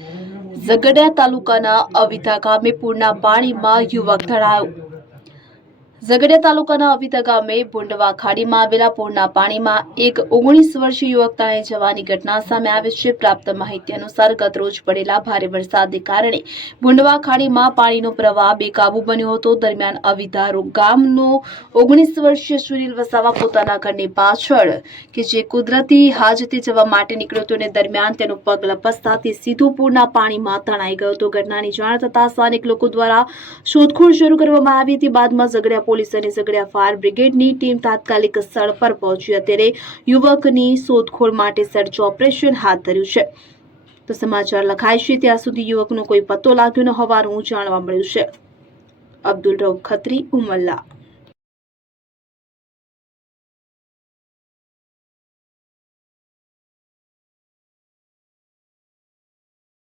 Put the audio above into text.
ઝઘડિયા તાલુકાના અવિતા ગામે પૂરના પાણીમાં યુવક તણાયો। ઝઘડિયા તાલુકાના અવિતા ગામે ભૂંડવા ખાડીમાં આવેલા પૂરના પાણીમાં એક 19 વર્ષીય યુવક તણાઈ જવાની ઘટના સામે આવી છે। પ્રાપ્ત માહિતી અનુસાર ગતરોજ પડેલા ભારે વરસાદને કારણે ભૂંડવા ખાડીમાં પાણીનો પ્રવાહ બેકાબુ બન્યો હતો। દરમિયાન અવિતા ગામનો 19 વર્ષીય સુનિલ વસાવા પોતાના ઘરની પાછળ કે જે કુદરતી હાજતે જવા માટે નીકળ્યો હતો અને દરમિયાન તેનો પગ લપસતા તે સીધો પૂરના પાણીમાં તણાઈ ગયો હતો। ઘટનાની જાણ થતાં સ્થાનિક લોકો દ્વારા શોધખોળ શરૂ કરવામાં આવી હતી। બાદમાં ઝઘડિયા પોલીસ અને ઝઘડિયા ફાયર બ્રિગેડની ટીમ તાત્કાલિક સ્થળ પર પહોંચી અત્યારે યુવકની શોધખોળ માટે સર્ચ ઓપરેશન હાથ ધર્યું છે। તો સમાચાર લખાય છે ત્યાં સુધી યુવકનો કોઈ પત્તો લાગ્યો ન હોવાનું જાણવા મળ્યું છે। અબ્દુલ રઉફ ખત્રી, ઉમલ્લા।